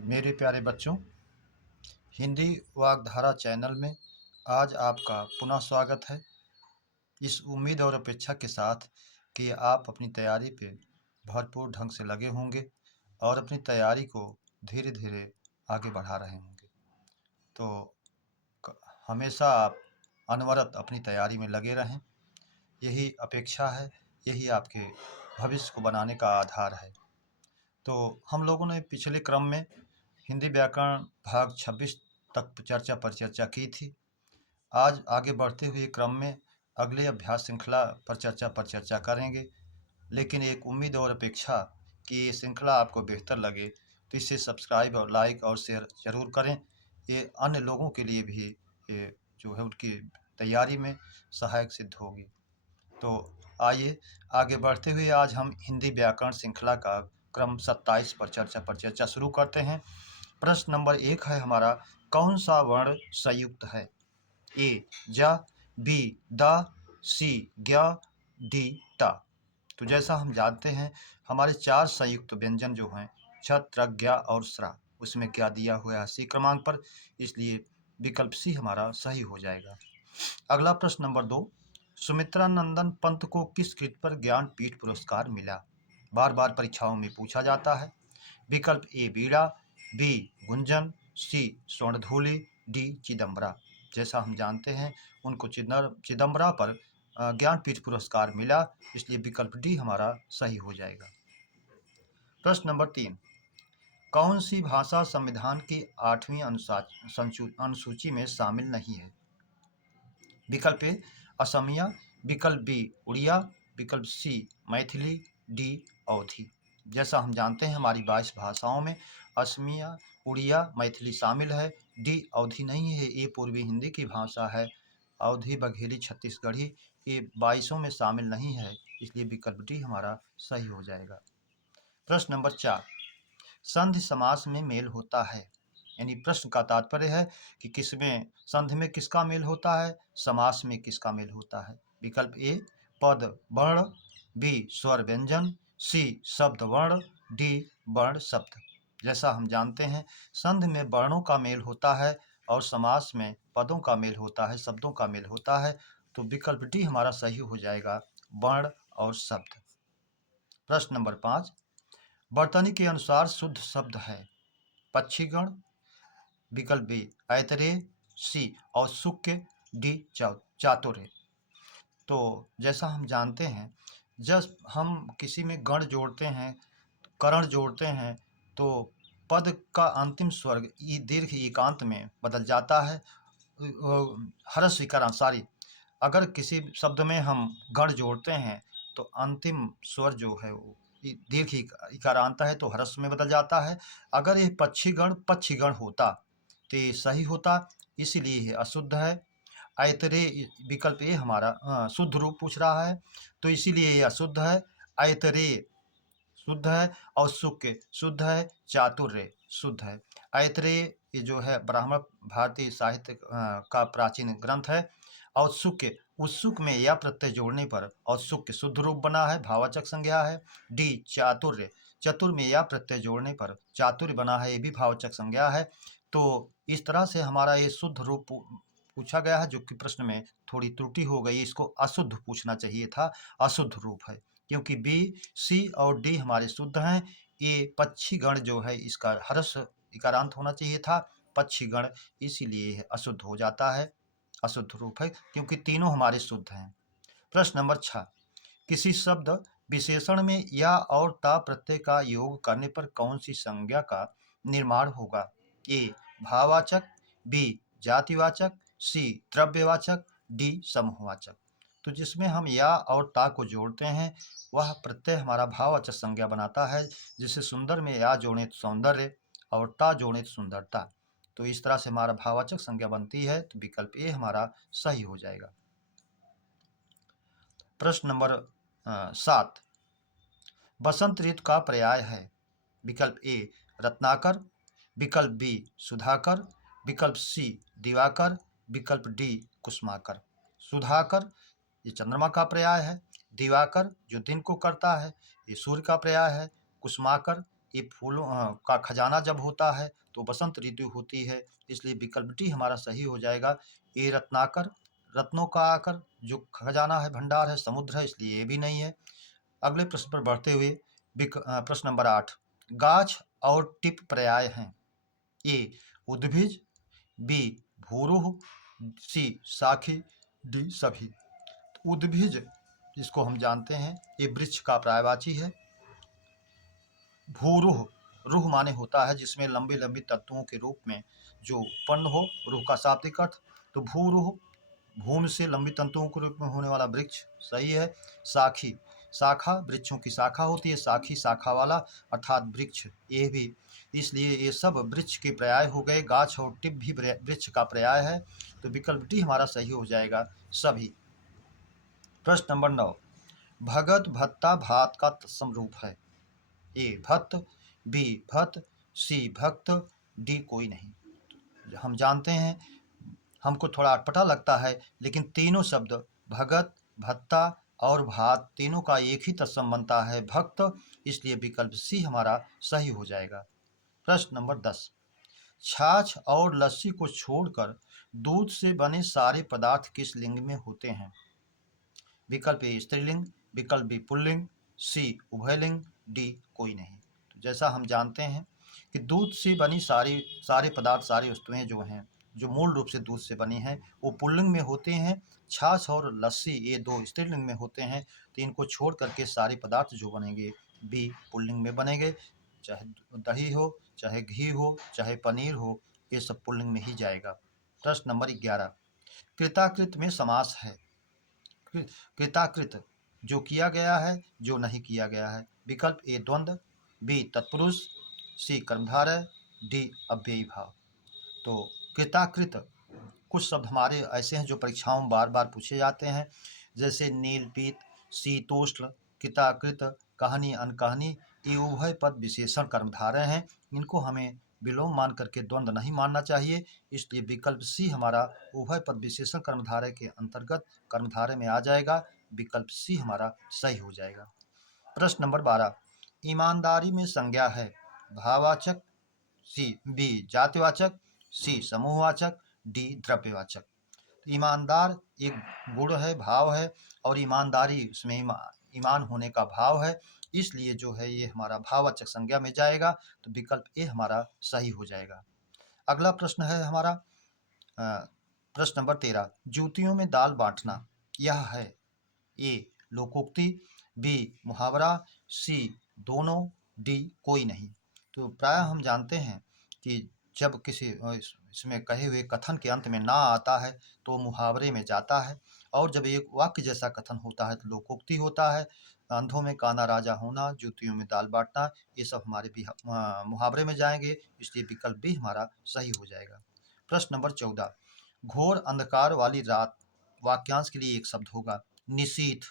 मेरे प्यारे बच्चों, हिंदी वाग्धारा चैनल में आज आपका पुनः स्वागत है। इस उम्मीद और अपेक्षा के साथ कि आप अपनी तैयारी पे भरपूर ढंग से लगे होंगे और अपनी तैयारी को धीरे धीरे आगे बढ़ा रहे होंगे। तो हमेशा आप अनवरत अपनी तैयारी में लगे रहें, यही अपेक्षा है, यही आपके भविष्य को बनाने का आधार है। तो हम लोगों ने पिछले क्रम में हिंदी व्याकरण भाग 26 तक चर्चा पर चर्चा की थी। आज आगे बढ़ते हुए क्रम में अगले अभ्यास श्रृंखला पर चर्चा करेंगे, लेकिन एक उम्मीद और अपेक्षा कि ये श्रृंखला आपको बेहतर लगे तो इसे सब्सक्राइब और लाइक और शेयर ज़रूर करें। ये अन्य लोगों के लिए भी ये जो है उनकी तैयारी में सहायक सिद्ध होगी। तो आइए आगे बढ़ते हुए आज हम हिंदी व्याकरण श्रृंखला का क्रम 27 पर चर्चा शुरू करते हैं। प्रश्न नंबर 1 है हमारा, कौन सा वर्ण संयुक्त है? ए जा, बी दा, सी ज्ञा, डी टा। तो जैसा हम जानते हैं हमारे 4 संयुक्त व्यंजन जो हैं छ, त्र, ज्ञा और स्रा, उसमें क्या दिया हुआ है सी क्रमांक पर, इसलिए विकल्प सी हमारा सही हो जाएगा। अगला प्रश्न नंबर 2, सुमित्रा नंदन पंत को किस कृति पर ज्ञानपीठ पुरस्कार मिला? बार बार परीक्षाओं में पूछा जाता है। विकल्प ए बीड़ा, बी गुंजन, सी स्वर्णधूलि, डी चिदम्बरा। जैसा हम जानते हैं उनको चिदम्बरा पर ज्ञानपीठ पुरस्कार मिला, इसलिए विकल्प डी हमारा सही हो जाएगा। प्रश्न नंबर 3, कौन सी भाषा संविधान की 8वीं अनुसूची में शामिल नहीं है? विकल्प ए असमिया, विकल्प बी उड़िया, विकल्प सी मैथिली, डी अवधी। जैसा हम जानते हैं हमारी 22 भाषाओं में असमिया, उड़िया, मैथिली शामिल है, डी अवधी नहीं है। ये पूर्वी हिंदी की भाषा है। अवधी, बघेली, छत्तीसगढ़ी ये 22 में शामिल नहीं है, इसलिए विकल्प डी हमारा सही हो जाएगा। प्रश्न नंबर 4, संधि समास में मेल होता है, यानी प्रश्न का तात्पर्य है कि किसमें संधि में किसका मेल होता है, समास में किसका मेल होता है। विकल्प ए पद वर्ण, बी स्वर व्यंजन, सी शब्द वर्ण, डी वर्ण शब्द। जैसा हम जानते हैं संधि में वर्णों का मेल होता है और समास में पदों का मेल होता है, शब्दों का मेल होता है, तो विकल्प डी हमारा सही हो जाएगा, वर्ण और शब्द। प्रश्न नंबर 5, वर्तनी के अनुसार शुद्ध शब्द है? पक्षीगण, विकल्प बी ऐतरेय, सी औत्सुक्य, डी चातुर्य। तो जैसा हम जानते हैं जब हम किसी में गण जोड़ते हैं, करण जोड़ते हैं, तो पद का अंतिम स्वर दीर्घ एकांत में बदल जाता है। हर्ष विकरण सॉरी, अगर किसी शब्द में हम गण जोड़ते हैं तो अंतिम स्वर जो है वो दीर्घ इकारांत है तो ह्रस्व में बदल जाता है। अगर ये पक्षीगण होता तो ये सही होता, इसीलिए ये अशुद्ध है। ऐतरेय विकल्प ए हमारा शुद्ध रूप पूछ रहा है, तो इसीलिए ये अशुद्ध है। ऐतरेय शुद्ध है, औत्सुक्य शुद्ध है, चातुर्य शुद्ध है। ऐतरेय ये जो है ब्राह्मण भारतीय साहित्य का प्राचीन ग्रंथ है। औत्सुक्य, उत्सुक में या प्रत्यय जोड़ने पर औत्सुक्य शुद्ध रूप बना है, भाववाचक संज्ञा है। डी चातुर्य, चतुर में या प्रत्यय जोड़ने पर चातुर्य बना है, ये भी भाववाचक संज्ञा है। तो इस तरह से हमारा ये शुद्ध रूप पूछा गया है, जो कि प्रश्न में थोड़ी त्रुटि हो गई, इसको अशुद्ध पूछना चाहिए था, अशुद्ध रूप है, क्योंकि बी, सी और डी हमारे शुद्ध हैं। ये पक्षीगण जो है इसका हर्ष इकारांत होना चाहिए था, पक्षीगण, इसीलिए अशुद्ध हो जाता है, अशुद्ध रूप है, क्योंकि तीनों हमारे शुद्ध हैं। प्रश्न नंबर 6, किसी शब्द विशेषण में या और ता प्रत्यय का योग करने पर कौन सी संज्ञा का निर्माण होगा? ए भाववाचक, बी जातिवाचक, सी द्रव्यवाचक, डी समूहवाचक। तो जिसमें हम या और ता को जोड़ते हैं वह प्रत्यय हमारा भाववाचक संज्ञा बनाता है। जिसे सुंदर में या जोड़े तो सौंदर्य और ता जोड़े तो सुंदरता, तो इस तरह से हमारा भाववाचक संज्ञा बनती है, तो विकल्प ए हमारा सही हो जाएगा। प्रश्न नंबर 7, बसंत ऋतु का पर्याय है? विकल्प ए रत्नाकर, विकल्प बी सुधाकर, विकल्प सी दिवाकर, विकल्प डी कुसुमाकर। सुधाकर ये चंद्रमा का पर्याय है, दिवाकर जो दिन को करता है ये सूर्य का पर्याय है, कुसुमाकर ये फूलों का खजाना जब होता है तो बसंत ऋतु होती है, इसलिए विकल्प डी हमारा सही हो जाएगा। ये रत्नाकर, रत्नों का आकर जो खजाना है, भंडार है, समुद्र है, इसलिए ये भी नहीं है। अगले प्रश्न पर बढ़ते हुए प्रश्न नंबर 8, गाछ और टिप पर्याय हैं। ए उद्भिज, बी भूरुह, सी साखी, डी सभी। तो उद्भिज जिसको हम जानते हैं ये वृक्ष का पर्यायवाची है। भूरुह, रुह माने होता है जिसमें लंबी लंबी तत्वों के रूप में जो उत्पन्न हो, रुह का शाब्दिक अर्थ। तो भूरुह भूमि से लंबी तंतुओं के रूप में होने वाला वृक्ष सही है। साखी, शाखा वृक्षों की शाखा होती है, साखी शाखा वाला अर्थात वृक्ष, ये भी, इसलिए ये सब वृक्ष के पर्याय हो गए। गाछ और टिप भी वृक्ष का पर्याय है, तो विकल्प डी हमारा सही हो जाएगा सभी। प्रश्न नंबर 9, भगत भत्ता भात का तत्सम रूप है। ए भक्त, बी भक्त, सी भक्त, डी कोई नहीं। हम जानते हैं, हमको थोड़ा अटपटा लगता है, लेकिन तीनों शब्द भगत, भत्ता और भात तीनों का एक ही तत्सम बनता है भक्त, इसलिए विकल्प सी हमारा सही हो जाएगा। प्रश्न नंबर 10, छाछ और लस्सी को छोड़कर दूध से बने सारे पदार्थ किस लिंग में होते हैं। विकल्प ए स्त्रीलिंग, विकल्प बी पुल्लिंग, सी उभयलिंग, डी कोई नहीं। तो जैसा हम जानते हैं कि दूध से बनी सारे पदार्थ, सारी वस्तुएं जो हैं, जो मूल रूप से दूध से बनी हैं, वो पुल्लिंग में होते हैं। छाछ और लस्सी ये दो स्त्रीलिंग में होते हैं, तो इनको छोड़ करके सारे पदार्थ जो बनेंगे बी पुल्लिंग में बनेंगे। चाहे दही हो, चाहे घी हो, चाहे पनीर हो, ये सब पुल्लिंग में ही जाएगा। प्रश्न नंबर 11, कृताकृत में समास है। कृताकृत जो किया गया है, जो नहीं किया गया है। विकल्प ए द्वंद्व, बी तत्पुरुष, सी कर्मधारय, डी अव्ययी भाव। तो कृताकृत कुछ शब्द हमारे ऐसे हैं जो परीक्षाओं में बार बार पूछे जाते हैं, जैसे नीलपीत, शीतोष्ण, कृताकृत, कहानी, अनकहानी, ये उभय पद विशेषण कर्मधारय हैं। इनको हमें विलोम मान करके द्वंद्व नहीं मानना चाहिए, इसलिए विकल्प सी हमारा उभय पद विशेषण कर्मधारय के अंतर्गत कर्मधारय में आ जाएगा। विकल्प सी हमारा सही हो जाएगा। प्रश्न नंबर 12, ईमानदारी में संज्ञा है। भाववाचक, सी बी जातिवाचक, सी समूहवाचक, डी द्रव्यवाचक। ईमानदार एक गुण है, भाव है, और ईमानदारी उसमें ईमान होने का भाव है, इसलिए जो है ये हमारा भाववाचक संज्ञा में जाएगा, तो विकल्प ए हमारा सही हो जाएगा। अगला प्रश्न है हमारा प्रश्न नंबर 13, जूतियों में दाल बांटना यह है। ए लोकोक्ति, बी मुहावरा, सी दोनों, डी कोई नहीं। तो प्राय हम जानते हैं कि जब किसी इसमें कहे हुए कथन के अंत में ना आता है तो मुहावरे में जाता है, और जब एक वाक्य जैसा कथन होता है तो लोकोक्ति होता है। अंधों में काना राजा होना, जूतियों में दाल बांटना, ये सब हमारे भी मुहावरे में जाएंगे, इसलिए विकल्प भी हमारा सही हो जाएगा। प्रश्न नंबर 14, घोर अंधकार वाली रात वाक्यांश के लिए एक शब्द होगा। निशीथ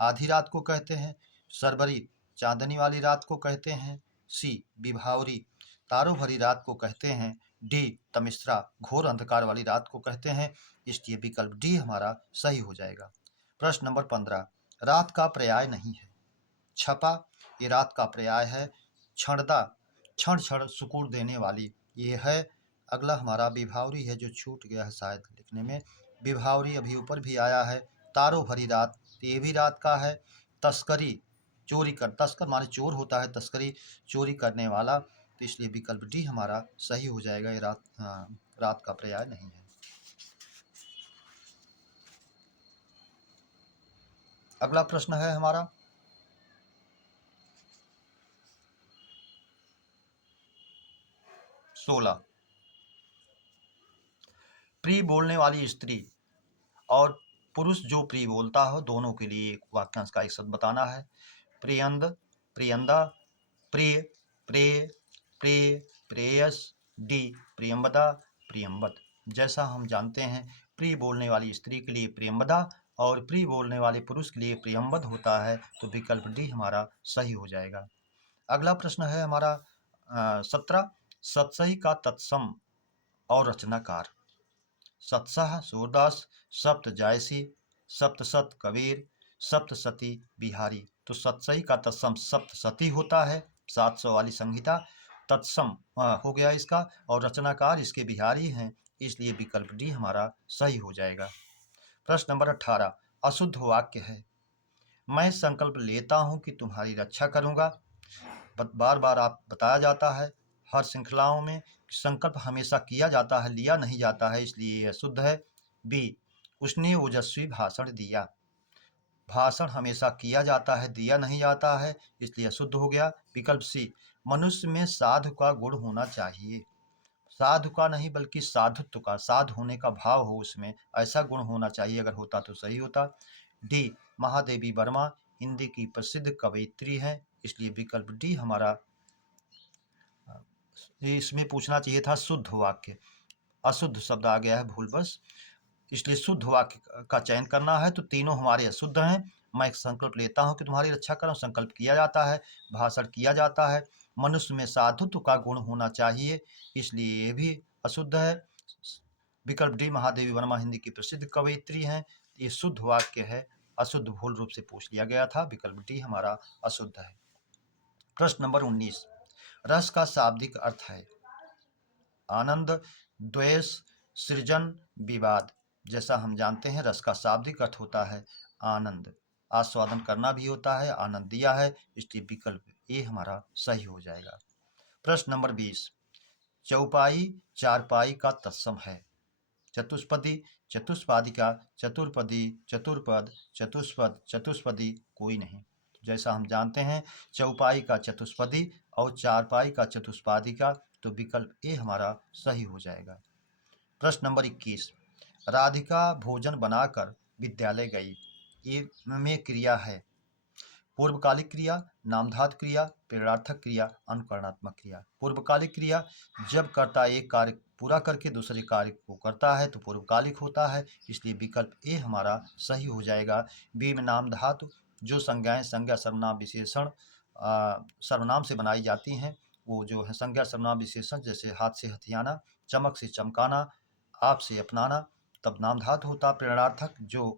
आधी रात को कहते हैं, सरबरी चांदनी वाली रात को कहते हैं, सी विभावरी तारों भरी रात को कहते हैं, डी तमिश्रा घोर अंधकार वाली रात को कहते हैं, इसलिए विकल्प डी हमारा सही हो जाएगा। प्रश्न नंबर 15, रात का पर्याय नहीं है। छपा ये रात का पर्याय है। क्षणदा क्षण क्षण सुकून देने वाली ये है। अगला हमारा विभावरी है, जो छूट गया है शायद लिखने में। विभावरी अभी ऊपर भी आया है। तारों भरी रात ये भी रात का है। तस्करी चोरी कर, तस्कर माने चोर होता है, तस्करी चोरी करने वाला, तो इसलिए विकल्प डी हमारा सही हो जाएगा। ये रात का पर्याय नहीं है। अगला प्रश्न है हमारा 16, प्रिय बोलने वाली स्त्री और पुरुष जो प्रिय बोलता हो, दोनों के लिए एक वाक्यांश का एक शब्द बताना है। प्रियंद, प्रियंदा, प्रिय, प्रेय, प्रेय, प्रेयस, डी प्रियंबदा, प्रियंबद। जैसा हम जानते हैं, प्रिय बोलने वाली स्त्री के लिए प्रियंबदा और प्रिय बोलने वाले पुरुष के लिए प्रियंबद होता है, तो विकल्प डी हमारा सही हो जाएगा। अगला प्रश्न है हमारा 17, सतसही का तत्सम और रचनाकार। सत्सह सूरदास, सप्त जायसी, सप्तसत कबीर, सप्तसती बिहारी। तो सतसही का तत्सम सप्तसती होता है। 700 वाली संहिता तत्सम हो गया इसका, और रचनाकार इसके बिहारी हैं, इसलिए विकल्प डी हमारा सही हो जाएगा। प्रश्न नंबर 18 अशुद्ध वाक्य है। मैं संकल्प लेता हूं कि तुम्हारी रक्षा करूंगा। बार बार आप बताया जाता है हर श्रृंखलाओं में, संकल्प हमेशा किया जाता है, लिया नहीं जाता है, इसलिए यह शुद्ध है। बी उसने ओजस्वी भाषण दिया। भाषण हमेशा किया जाता है, दिया नहीं जाता है, इसलिए शुद्ध हो गया। विकल्प सी मनुष्य में साधु का गुण होना चाहिए। साधु का नहीं बल्कि साधुत्व का, साधु होने का भाव हो उसमें, ऐसा गुण होना चाहिए, अगर होता तो सही होता। डी महादेवी वर्मा हिंदी की प्रसिद्ध कवयित्री हैं, इसलिए विकल्प डी हमारा, इसमें पूछना चाहिए था शुद्ध वाक्य, अशुद्ध शब्द आ गया है भूलवश, इसलिए शुद्ध वाक्य का चयन करना है। तो तीनों हमारे अशुद्ध हैं। मैं एक संकल्प लेता हूं कि तुम्हारी रक्षा करूं, संकल्प किया जाता है, भाषण किया जाता है, मनुष्य में साधुत्व का गुण होना चाहिए, इसलिए ये भी अशुद्ध है। विकल्प डी महादेवी वर्मा हिंदी की प्रसिद्ध कवयित्री हैं, ये शुद्ध वाक्य है, अशुद्ध भूल रूप से पूछ लिया गया था, विकल्प डी हमारा अशुद्ध है। प्रश्न नंबर 19 रस का शाब्दिक अर्थ है आनंद, द्वेष, सृजन, विवाद। जैसा हम जानते हैं रस का शाब्दिक अर्थ होता है आनंद, आस्वादन करना भी होता है, आनंद दिया है, इसलिए विकल्प ए हमारा सही हो जाएगा। प्रश्न नंबर 20 चौपाई चारपाई का तत्सम है। चतुष्पदी, चतुष्पादिका, चतुर्पदी, चतुर्पद, चतुष्पद, चतुष्पदी कोई नहीं। जैसा हम जानते हैं चौपाई का चतुष्पदी और चारपाई का चतुष्पादिका, तो विकल्प ए हमारा सही हो जाएगा। प्रश्न नंबर 21 राधिका भोजन बनाकर विद्यालय गई, ये में क्रिया है पूर्वकालिक क्रिया, नामधातु क्रिया, प्रेरणार्थक क्रिया, अनुकरणात्मक क्रिया। पूर्वकालिक क्रिया जब कर्ता एक कार्य पूरा करके दूसरे कार्य को करता है तो पूर्वकालिक होता है, इसलिए विकल्प ए हमारा सही हो जाएगा। बी में नाम धातु जो संज्ञाएं संज्ञा सर्वनाम विशेषण सर्वनाम से बनाई जाती हैं, वो जो है संज्ञा सर्वनाम विशेषण, जैसे हाथ से हथियाना, चमक से चमकाना, आप से अपनाना, तब नाम धातु होता। प्रेरणार्थक जो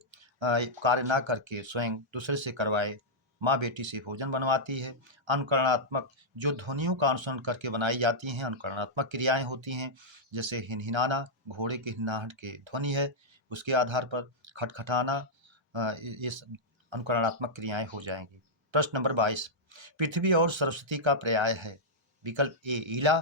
कार्य ना करके स्वयं दूसरे से करवाए, माँ बेटी से भोजन बनवाती है। अनुकरणात्मक जो ध्वनियों का अनुसरण करके बनाई जाती हैं, अनुकरणात्मक क्रियाएं होती हैं, जैसे हिनहिनाना घोड़े के हिन्नाहट के ध्वनि है, उसके आधार पर खटखटाना, ये अनुकरणात्मक क्रियाएं हो जाएंगी। प्रश्न नंबर 22 पृथ्वी और सरस्वती का पर्याय है। विकल्प ए ईला,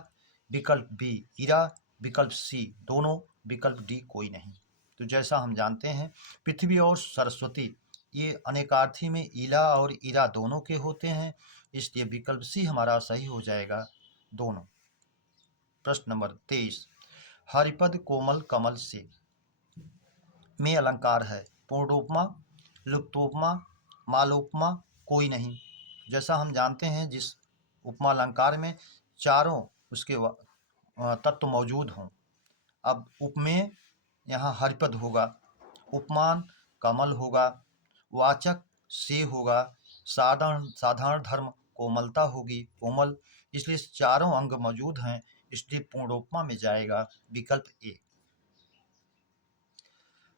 विकल्प बी ईरा, विकल्प सी दोनों, विकल्प डी कोई नहीं। तो जैसा हम जानते हैं पृथ्वी और सरस्वती ये अनेकार्थी में ईला और ईरा दोनों के होते हैं, इसलिए विकल्प सी हमारा सही हो जाएगा, दोनों। प्रश्न नंबर 23 हरिपद कोमल कमल से में अलंकार है पूर्णोपमा, लुप्तोपमा, मालोपमा कोई नहीं। जैसा हम जानते हैं जिस उपमा अलंकार में चारों उसके तत्व मौजूद हों, अब उपमेय यहाँ हरिपद होगा, उपमान कमल होगा, वाचक से होगा, साधारण साधारण धर्म कोमलता होगी, कोमल, इसलिए चारों अंग मौजूद हैं, इसलिए पूर्णोपमा में जाएगा विकल्प ए।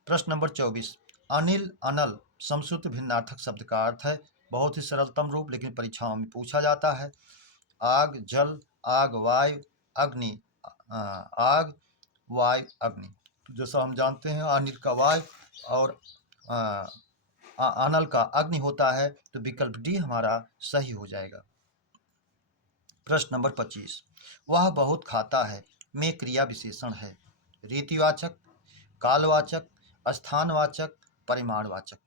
प्रश्न नंबर 24 अनिल अनल समश्रुत भिन्नार्थक शब्द का अर्थ है। बहुत ही सरलतम रूप, लेकिन परीक्षाओं में पूछा जाता है। आग जल, आग वायु, अग्नि, आग वायु अग्नि। तो जैसा हम जानते हैं अनिल का वायु और अनल का अग्नि होता है, तो विकल्प डी हमारा सही हो जाएगा। प्रश्न नंबर 25 वह बहुत खाता है में क्रिया विशेषण है रीतिवाचक, कालवाचक, स्थानवाचक, परिमाणवाचक।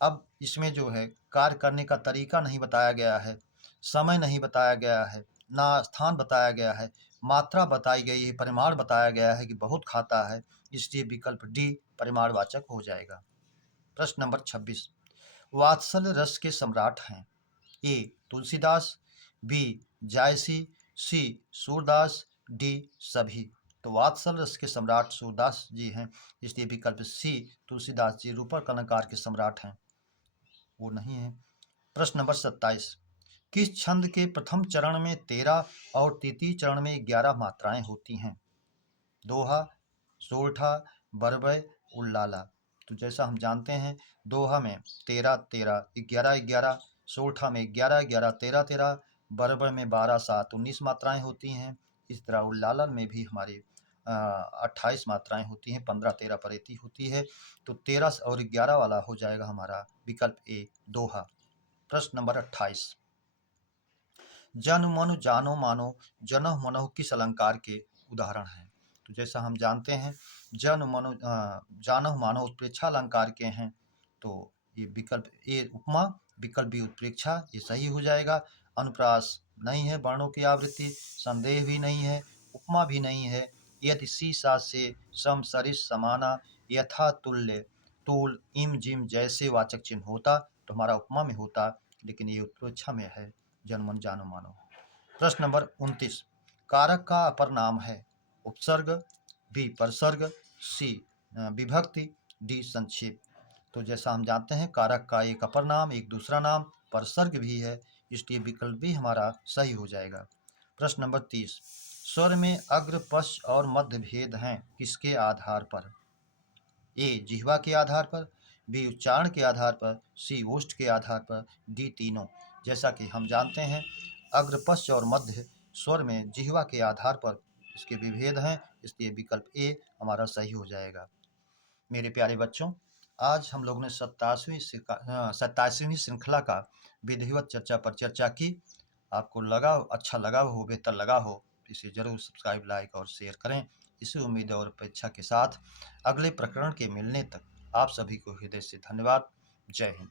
अब इसमें जो है कार्य करने का तरीका नहीं बताया गया है, समय नहीं बताया गया है, ना स्थान बताया गया है, मात्रा बताई गई है, परिमाण बताया गया है कि बहुत खाता है, इसलिए विकल्प डी परिमाणवाचक हो जाएगा। प्रश्न नंबर 26 वात्सल रस के सम्राट हैं ए तुलसीदास, बी जायसी, सी सूरदास, डी सभी। तो वात्सल रस के सम्राट सूरदास जी हैं, इसलिए विकल्प सी तुलसीदास जी रूपक अलंकार के सम्राट हैं, वो नहीं है। प्रश्न नंबर 27 किस छंद के प्रथम चरण में 13 और तृतीय चरण में 11 मात्राएं होती हैं? दोहा, सोरठा, बरबय, उल्लाला। तो जैसा हम जानते हैं दोहा में 13 13 11 11, सोरठा में 11 11 13 13, बरबर में 12, 7, 19 मात्राएं होती हैं। इस तरह उल्लालन में भी हमारे 28 मात्राएं होती हैं, 15, 13 परेती होती है। तो 13 और 11 वाला हो जाएगा हमारा विकल्प ए, दोहा। प्रश्न नंबर 28, जन मनु जानो मानो जनः मनहु किस अलंकार के उदाहरण हैं? तो जैसा हम जानते हैं जन मनु जानह मानो उत्प्रेक्षा अलंकार के हैं, तो ये विकल्प ए उपमा, विकल्प बी उत्प्रेक्षा, ये सही हो जाएगा। अनुप्रास नहीं है, वर्णों की आवृत्ति, संदेह भी नहीं है, उपमा भी नहीं है। यदि सी सा से सम सरिस समाना यथा तुल्य तूल इम जिम जैसे वाचक चिन्ह होता तो हमारा उपमा में होता, लेकिन ये उत्प्रेक्षा में है, जनमन जानो मानो। प्रश्न नंबर 29, कारक का अपर नाम है? उपसर्ग, बी परसर्ग, सी विभक्ति, डी संक्षेप। तो जैसा हम जानते हैं कारक का एक अपर नाम, एक दूसरा नाम परसर्ग भी है, इसलिए विकल्प भी हमारा सही हो जाएगा। प्रश्न नंबर 30, स्वर में अग्र, पश्च और मध्य भेद हैं किसके आधार पर? ए जिह्वा के आधार पर, बी उच्चारण के आधार पर, सी ओष्ठ के आधार पर, डी तीनों। जैसा कि हम जानते हैं अग्र, पश्च और मध्य स्वर में जिह्वा के आधार पर इसके विभेद हैं, इसलिए विकल्प ए हमारा सही हो जाएगा। मेरे प्यारे बच्चों, आज हम लोगों ने 87वीं श्रृंखला का विधिवत चर्चा पर चर्चा की। आपको लगा अच्छा लगा हो, बेहतर लगा हो, इसे जरूर सब्सक्राइब, लाइक और शेयर करें। इसी उम्मीद और अपेक्षा के साथ अगले प्रकरण के मिलने तक आप सभी को हृदय से धन्यवाद। जय हिंद।